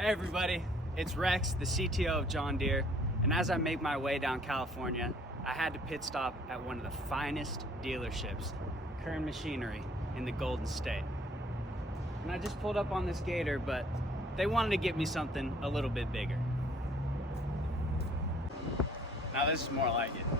Hey everybody, it's Rex, the CTO of John Deere, and as I make my way down California, I had to pit stop at one of the finest dealerships, Kern Machinery, in the Golden State. And I just pulled up on this Gator, but they wanted to get me something a little bit bigger. Now this is more like it.